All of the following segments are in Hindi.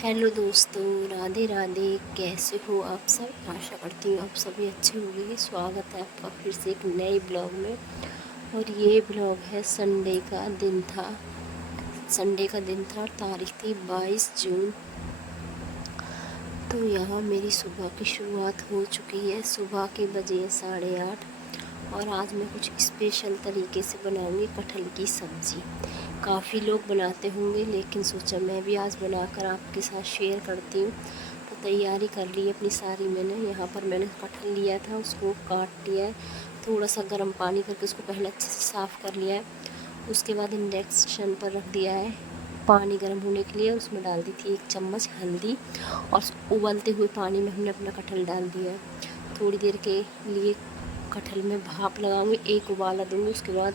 हेलो दोस्तों, राधे राधे। कैसे हो आप सब? आशा करती हूँ आप सभी अच्छे होंगे। स्वागत है आपका फिर से एक नए ब्लॉग में। और ये ब्लॉग है संडे का दिन था और तारीख थी 22 जून। तो यहाँ मेरी सुबह की शुरुआत हो चुकी है। सुबह के बजे 8:30 और आज मैं कुछ स्पेशल तरीके से बनाऊंगी कटहल की सब्ज़ी। काफ़ी लोग बनाते होंगे लेकिन सोचा मैं भी आज बनाकर आपके साथ शेयर करती हूँ। तो तैयारी कर ली अपनी सारी। यहाँ पर मैंने कटहल लिया था, उसको काट लिया है, थोड़ा सा गर्म पानी करके उसको पहले अच्छे से साफ़ कर लिया है। उसके बाद इंडक्शन पर रख दिया है पानी गर्म होने के लिए। उसमें डाल दी थी 1 चम्मच हल्दी और उबलते हुए पानी में हमने अपना कटहल डाल दिया है। थोड़ी देर के लिए कटहल में भाप लगाऊंगी, एक उबाला दूंगी, उसके बाद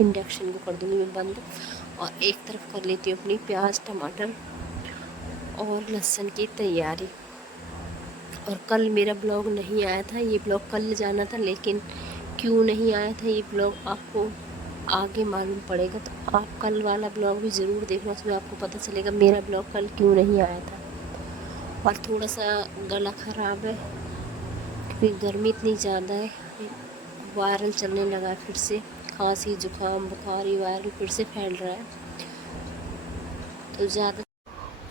इंडक्शन को कर दूंगी मैं बंद। और एक तरफ कर लेती हूँ अपनी प्याज टमाटर और लहसुन की तैयारी। और कल मेरा ब्लॉग नहीं आया था, ये ब्लॉग कल जाना था लेकिन क्यों नहीं आया था ये ब्लॉग आपको आगे मालूम पड़ेगा। तो आप कल वाला ब्लॉग भी ज़रूर देखना, उसमें आपको पता चलेगा मेरा ब्लॉग कल क्यों नहीं आया था। और थोड़ा सा गला ख़राब है क्योंकि गर्मी इतनी ज़्यादा है, वायरल चलने लगा है फिर से। खांसी जुकाम बुखार ये वायरल फिर से फैल रहा है तो ज़्यादा।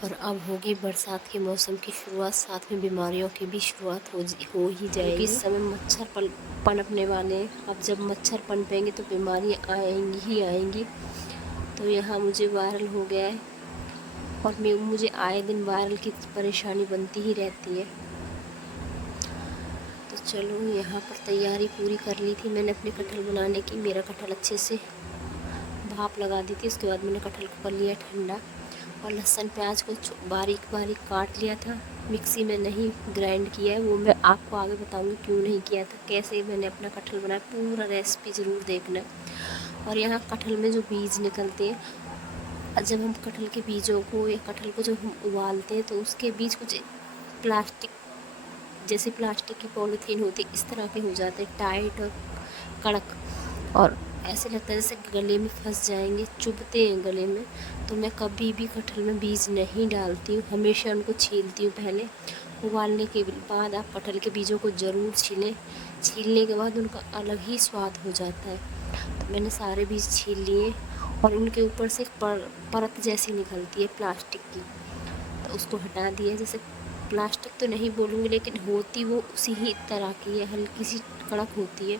और अब होगी बरसात के मौसम की शुरुआत, साथ में बीमारियों की भी शुरुआत हो ही जाएगी। इस समय मच्छर पनपने वाले हैं। अब जब मच्छर पनपेंगे तो बीमारियाँ आएंगी ही आएंगी। तो यहाँ मुझे वायरल हो गया है और मुझे आए दिन वायरल की परेशानी बनती ही रहती है। तो चलो, यहाँ पर तैयारी पूरी कर ली थी मैंने अपने कटहल बनाने की। मेरा कटहल अच्छे से भाप लगा दी थी। उसके बाद मैंने कटहल को कर लिया ठंडा और लहसुन प्याज को बारीक बारीक काट लिया था। मिक्सी में नहीं ग्राइंड किया है, वो मैं आपको आगे बताऊंगी क्यों नहीं किया था, कैसे मैंने अपना कटहल बनाया। पूरा रेसिपी ज़रूर देखना। और यहाँ कटहल में जो बीज निकलते हैं, जब हम कटहल के बीजों को या कटहल को जब हम उबालते हैं तो उसके बीज कुछ प्लास्टिक जैसे प्लास्टिक की पॉलीथीन होती इस तरह के हो जाते हैं, टाइट और कड़क, और ऐसे लगता है जैसे गले में फंस जाएंगे, चुभते हैं गले में। तो मैं कभी भी कटहल में बीज नहीं डालती हूँ, हमेशा उनको छीलती हूँ पहले। उबालने के बाद आप कटहल के बीजों को ज़रूर छीलें। छीलने के बाद उनका अलग ही स्वाद हो जाता है। तो मैंने सारे बीज छील लिए और उनके ऊपर से एक परत जैसी निकलती है प्लास्टिक की, तो उसको हटा दिया। जैसे प्लास्टिक तो नहीं बोलूँगी लेकिन होती वो उसी ही तरह की है, हल्की सी कड़क होती है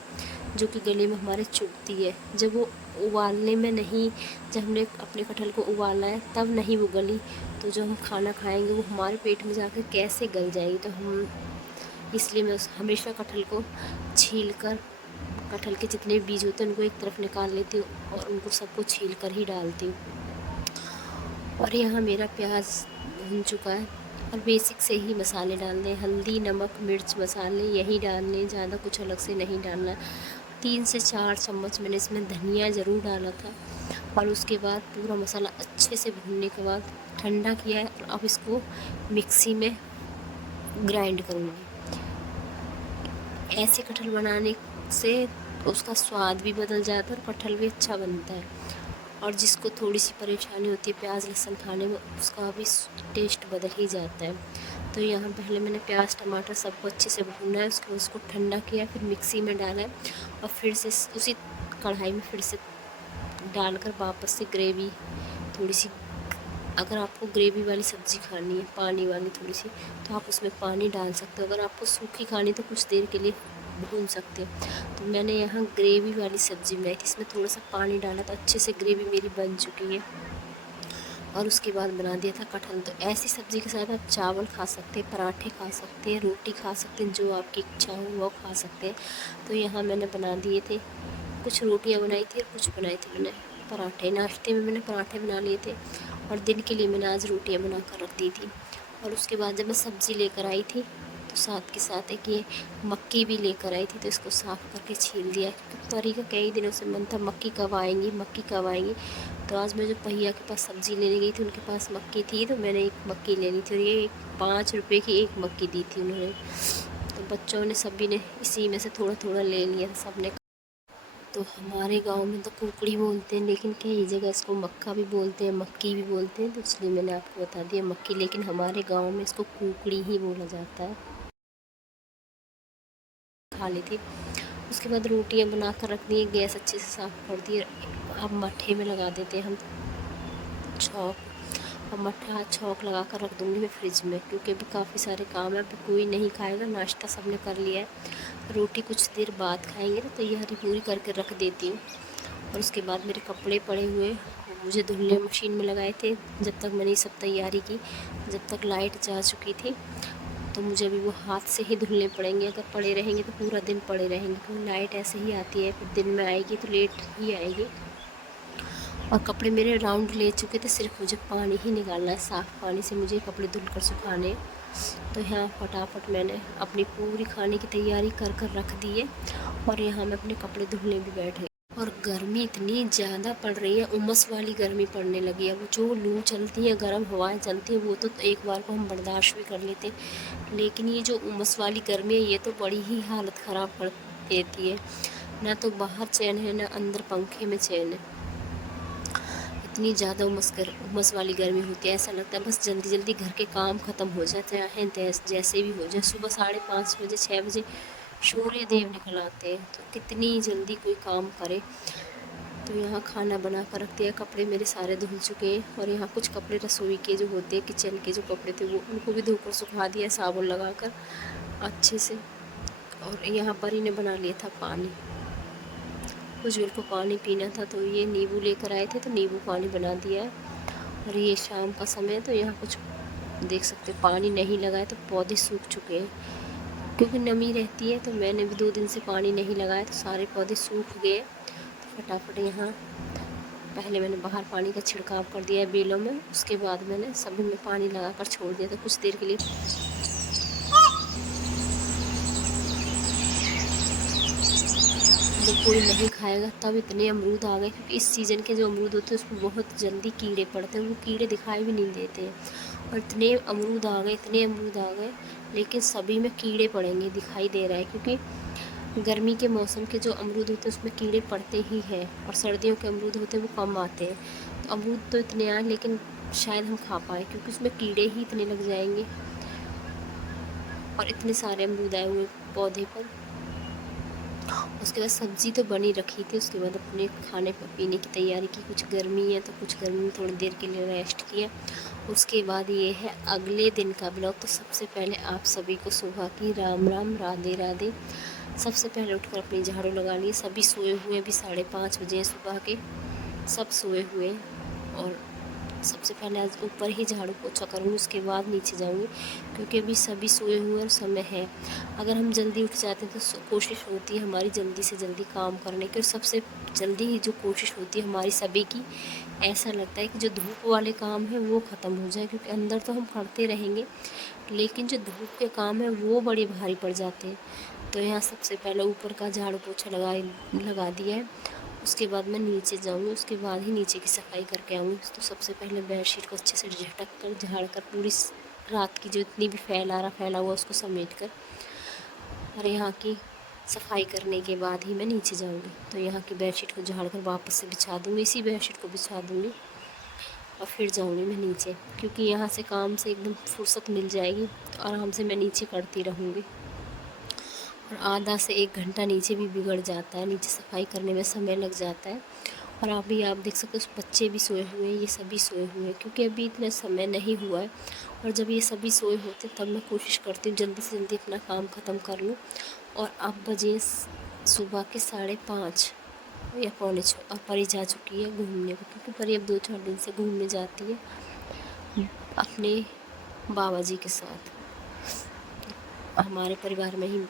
जो कि गले में हमारे चुभती है। जब वो उबालने में नहीं, जब हमने अपने कटहल को उबाला है तब नहीं वो गली, तो जो हम खाना खाएंगे वो हमारे पेट में जाकर कैसे गल जाएगी। तो हम इसलिए मैं हमेशा कटहल को छील कर, कटहल के जितने बीज होते हैं उनको एक तरफ निकाल लेती हूँ और उनको सबको छील कर ही डालती हूँ। और यहाँ मेरा प्याज भुन चुका है और बेसिक से ही मसाले डालने, हल्दी नमक मिर्च मसाले यही डालने, ज़्यादा कुछ अलग से नहीं डालना। 3 से 4 चम्मच मैंने इसमें धनिया ज़रूर डाला था। और उसके बाद पूरा मसाला अच्छे से भूनने के बाद ठंडा किया है और अब इसको मिक्सी में ग्राइंड करूँगी। ऐसे कटहल बनाने से उसका स्वाद भी बदल जाता है और कटहल भी अच्छा बनता है। और जिसको थोड़ी सी परेशानी होती है प्याज लहसुन खाने में, उसका भी टेस्ट बदल ही जाता है। तो यहाँ पहले मैंने प्याज टमाटर सबको अच्छे से भूना है, उसके बाद उसको ठंडा किया, फिर मिक्सी में डाला है और फिर से उसी कढ़ाई में फिर से डालकर वापस से ग्रेवी थोड़ी सी, अगर आपको ग्रेवी वाली सब्ज़ी खानी है पानी वाली थोड़ी सी, तो आप उसमें पानी डाल सकते हो। अगर आपको सूखी खानी तो कुछ देर के लिए भून सकते हो। तो मैंने यहाँ ग्रेवी वाली सब्ज़ी बनाई थी, इसमें थोड़ा सा पानी डाला तो अच्छे से ग्रेवी मेरी बन चुकी है। और उसके बाद बना दिया था कटहल। तो ऐसी सब्ज़ी के साथ आप चावल खा सकते हैं, पराठे खा सकते हैं, रोटी खा सकते हैं, जो आपकी इच्छा हो वो खा सकते हैं। तो यहाँ मैंने बना दिए थे, कुछ रोटियाँ बनाई थी और कुछ बनाए थे मैंने पराठे। नाश्ते में मैंने पराठे बना लिए थे और दिन के लिए मैंने आज रोटियाँ बना कर रख दी थी। और उसके बाद जब मैं सब्ज़ी लेकर आई थी तो साथ के साथ एक ये मक्की भी लेकर आई थी, तो इसको साफ़ करके छील दिया क्योंकि तरी का कई दिनों से मन था मक्की कब आएंगी मक्की कब आएंगी। तो आज मैं जो भैया के पास सब्ज़ी लेने गई थी उनके पास मक्की थी, तो मैंने एक मक्की ले ली थी और ये 5 रुपये की एक मक्की दी थी उन्होंने। तो बच्चों ने सभी ने इसी में से थोड़ा थोड़ा ले लिया था सब ने। तो हमारे गांव में तो कुकड़ी बोलते हैं, लेकिन कई जगह इसको मक्का भी बोलते हैं, मक्की भी बोलते हैं, तो इसलिए मैंने आपको बता दिया मक्की, लेकिन हमारे गांव में इसको कुकड़ी ही बोला जाता है। खा ली थी। उसके बाद रोटियां बनाकर रख दी, गैस अच्छे से साफ़ कर दी। अब मट्ठे में लगा देते हैं हम छौंक। अब मट्ठा छौंक लगा कर रख दूँगी मैं फ्रिज में, क्योंकि अभी काफ़ी सारे काम है, अभी कोई नहीं खाएगा, नाश्ता सबने कर लिया है। रोटी कुछ देर बाद खाएंगे, तो तैयारी पूरी करके रख देती हूँ। और उसके बाद मेरे कपड़े पड़े हुए मुझे धुलने मशीन में लगाए थे, जब तक मैंने ये सब तैयारी की, जब तक लाइट जा चुकी थी, तो मुझे अभी वो हाथ से ही धुलने पड़ेंगे। अगर पड़े रहेंगे तो पूरा दिन पड़े रहेंगे, क्योंकि लाइट ऐसे ही आती है, फिर दिन में आएगी तो लेट ही आएगी। और कपड़े मेरे राउंड ले चुके थे, सिर्फ मुझे पानी ही निकालना है, साफ़ पानी से मुझे कपड़े धुल कर सुखाने। तो यहाँ फटाफट मैंने अपनी पूरी खाने की तैयारी कर कर रख दी है, और यहाँ मैं अपने कपड़े धुलने भी बैठ गई। और गर्मी इतनी ज़्यादा पड़ रही है, उमस वाली गर्मी पड़ने लगी है। वो जो लू चलती है, गर्म हवाएं चलती हैं, वो तो एक बार को हम बर्दाश्त भी कर लेते हैं, लेकिन ये जो उमस वाली गर्मी है, ये तो बड़ी ही हालत ख़राब कर देती है। ना तो बाहर चैन है, ना अंदर पंखे में चैन है। इतनी ज़्यादा उमस वाली गर्मी होती है, ऐसा लगता है बस जल्दी जल्दी घर के काम ख़त्म हो जाए, चाहे जैसे भी हो जाए। सुबह 5:30 बजे 6 बजे सूर्य देव निकल आते हैं, तो कितनी जल्दी कोई काम करे। तो यहाँ खाना बना कर रख दिया, कपड़े मेरे सारे धुल चुके हैं, और यहाँ कुछ कपड़े रसोई के जो होते हैं, किचन के जो कपड़े थे, वो उनको भी धोकर सुखा दिया साबुन लगा कर अच्छे से। और यहाँ पर ही ने बना लिया था पानी, उज्जवल को पानी पीना था, तो ये नींबू लेकर आए थे, तो नींबू पानी बना दिया है। और ये शाम का समय, तो यहाँ कुछ देख सकते पानी नहीं लगाया, तो पौधे सूख चुके हैं, क्योंकि नमी रहती है। तो मैंने भी 2 दिन से पानी नहीं लगाया, तो सारे पौधे सूख गए। तो फटाफट यहाँ पहले मैंने बाहर पानी का छिड़काव कर दिया है बेलों में, उसके बाद मैंने सभी में पानी लगाकर छोड़ दिया था कुछ देर के लिए। जब कोई नहीं खाएगा तब इतने अमरूद आ गए, क्योंकि इस सीज़न के जो अमरूद होते हैं उसमें बहुत जल्दी कीड़े पड़ते हैं, वो कीड़े दिखाई भी नहीं देते हैं। और इतने अमरूद आ गए, इतने अमरूद आ गए, लेकिन सभी में कीड़े पड़ेंगे दिखाई दे रहा है, क्योंकि गर्मी के मौसम के जो अमरूद होते हैं उसमें कीड़े पड़ते ही हैं, और सर्दियों के अमरूद होते हैं वो कम आते हैं। तो अमरूद तो इतने आए, लेकिन शायद हम खा पाए, क्योंकि उसमें कीड़े ही इतने लग जाएंगे। और इतने सारे अमरूद आए हुए पौधे पर। उसके बाद सब्ज़ी तो बनी रखी थी, उसके बाद अपने खाने पीने की तैयारी की। कुछ गर्मी है तो कुछ गर्मी में थोड़ी देर के लिए रेस्ट किया। उसके बाद ये है अगले दिन का ब्लॉग। तो सबसे पहले आप सभी को सुबह की राम राम, राधे राधे। सबसे पहले उठकर अपनी झाड़ू लगा ली, सभी सोए हुए, अभी 5:30 बजे सुबह के, सब सोए हुए। और सबसे पहले आज ऊपर ही झाड़ू पोछा करूँगी, उसके बाद नीचे जाऊँगी, क्योंकि अभी सभी सोए हुए और समय है। अगर हम जल्दी उठ जाते हैं तो कोशिश होती है हमारी जल्दी से जल्दी काम करने की, और सबसे जल्दी ही जो कोशिश होती है हमारी सभी की, ऐसा लगता है कि जो धूप वाले काम है वो ख़त्म हो जाए, क्योंकि अंदर तो हम करते रहेंगे, लेकिन जो धूप के काम है वो बड़े भारी पड़ जाते हैं। तो यहाँ सबसे पहले ऊपर का झाड़ू पोछा लगा दिया है। उसके बाद मैं नीचे जाऊँगी, उसके बाद ही नीचे की सफाई करके आऊँगी। तो सबसे पहले बेडशीट को अच्छे से झटक कर, झाड़ कर, पूरी रात की जो इतनी भी फैला हुआ उसको समेट कर, और यहाँ की सफाई करने के बाद ही मैं नीचे जाऊँगी। तो यहाँ की बेडशीट को झाड़ कर वापस से बिछा दूँगी, इसी बेडशीट को बिछा दूँगी, और फिर जाऊँगी मैं नीचे, क्योंकि यहाँ से काम से एकदम फुर्सत मिल जाएगी, तो आराम से मैं नीचे करती रहूँगी। और आधा से 1 घंटा नीचे भी बिगड़ जाता है, नीचे सफाई करने में समय लग जाता है। और अभी आप देख सकते हो बच्चे भी सोए हुए हैं, ये सभी सोए हुए हैं, क्योंकि अभी इतना समय नहीं हुआ है। और जब ये सभी सोए होते तब मैं कोशिश करती हूँ जल्दी से जल्दी अपना काम ख़त्म कर लूँ। और अब बजे सुबह के 5:30 या 5:45, और परी जा चुकी है घूमने को, क्योंकि परी अब 2-4 दिन से घूमने जाती है अपने बाबा जी के साथ। हमारे परिवार में ही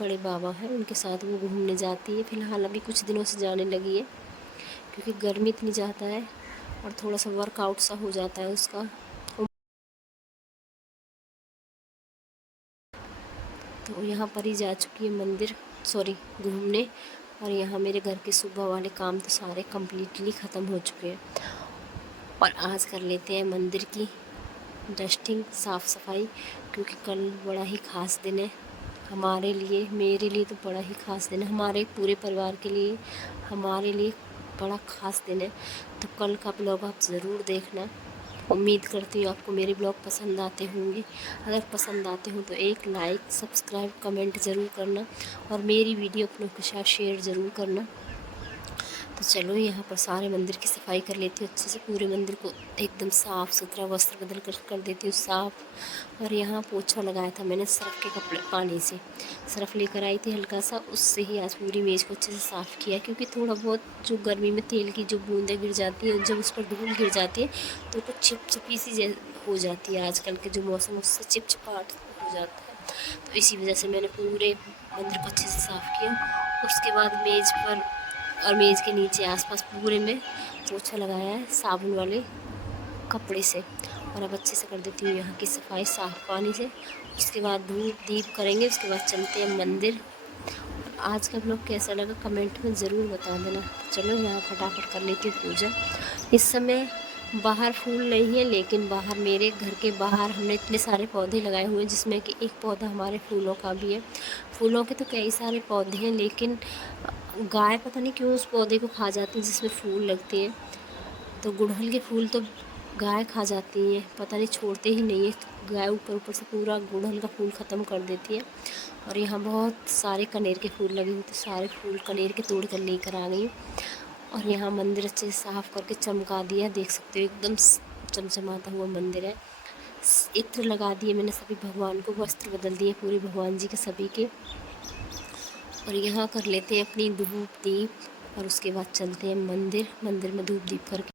बड़े बाबा हैं, उनके साथ वो घूमने जाती है। फ़िलहाल अभी कुछ दिनों से जाने लगी है, क्योंकि गर्मी इतनी ज़्यादा है, और थोड़ा सा वर्कआउट सा हो जाता है उसका। तो यहाँ पर ही जा चुकी है घूमने। और यहाँ मेरे घर के सुबह वाले काम तो सारे कम्प्लीटली ख़त्म हो चुके हैं। और आज कर लेते हैं मंदिर की डस्टिंग, साफ़ सफाई, क्योंकि कल बड़ा ही ख़ास दिन है। हमारे लिए, मेरे लिए तो बड़ा ही ख़ास दिन है, हमारे पूरे परिवार के लिए, हमारे लिए बड़ा ख़ास दिन है। तो कल का ब्लॉग आप ज़रूर देखना। उम्मीद करती हूँ आपको मेरे ब्लॉग पसंद आते होंगे। अगर पसंद आते हो तो एक लाइक, सब्सक्राइब, कमेंट ज़रूर करना और मेरी वीडियो अपनों के साथ शेयर ज़रूर करना। तो चलो यहाँ पर सारे मंदिर की सफाई कर लेती हूँ अच्छे से, पूरे मंदिर को एकदम साफ़ सुथरा वस्त्र बदल कर देती हूँ साफ़। और यहाँ पोछा लगाया था मैंने सर्फ़ के कपड़े पानी से, सर्फ़ लेकर आई थी हल्का सा, उससे ही आज पूरी मेज़ को अच्छे से साफ़ किया। क्योंकि थोड़ा बहुत जो गर्मी में तेल की जो बूंदें गिर जाती हैं, जब उस पर धूल गिर जाती है तो कुछ चिपचिपी सी हो जाती है। आजकल के जो मौसम उससे चिपचिपाहट हो जाता है, तो इसी वजह से मैंने पूरे मंदिर को अच्छे से साफ़ किया। उसके बाद मेज़ पर और मेज़ के नीचे आसपास पूरे में पोछा लगाया है साबुन वाले कपड़े से। और अब अच्छे से कर देती हूँ यहाँ की सफाई साफ़ पानी से। उसके बाद धूप दीप करेंगे, उसके बाद चलते हैं मंदिर। आज का ब्लॉग कैसा लगा कमेंट में ज़रूर बता देना। चलो यहाँ फटाफट कर लेती हूँ पूजा। इस समय बाहर फूल नहीं है, लेकिन बाहर मेरे घर के बाहर हमने इतने सारे पौधे लगाए हुए हैं, जिसमें कि एक पौधा हमारे फूलों का भी है। फूलों के तो कई सारे पौधे हैं, लेकिन गाय पता नहीं क्यों उस पौधे को खा जाती है जिसमें फूल लगते हैं। तो गुड़हल के फूल तो गाय खा जाती हैं, पता नहीं छोड़ते ही नहीं है। गाय ऊपर ऊपर से पूरा गुड़हल का फूल ख़त्म कर देती है। और यहाँ बहुत सारे कनेर के फूल लगे हुए थे, सारे फूल कनेर के तोड़ कर लेकर आ गई। और यहाँ मंदिर अच्छे से साफ़ करके चमका दिया, देख सकते हो एकदम चमचमाता हुआ मंदिर है। इत्र लगा दिए मैंने सभी भगवान को, वस्त्र बदल दिए पूरे भगवान जी के सभी के। और यहाँ कर लेते हैं अपनी धूप दीप और उसके बाद चलते हैं मंदिर। मंदिर में धूप दीप करके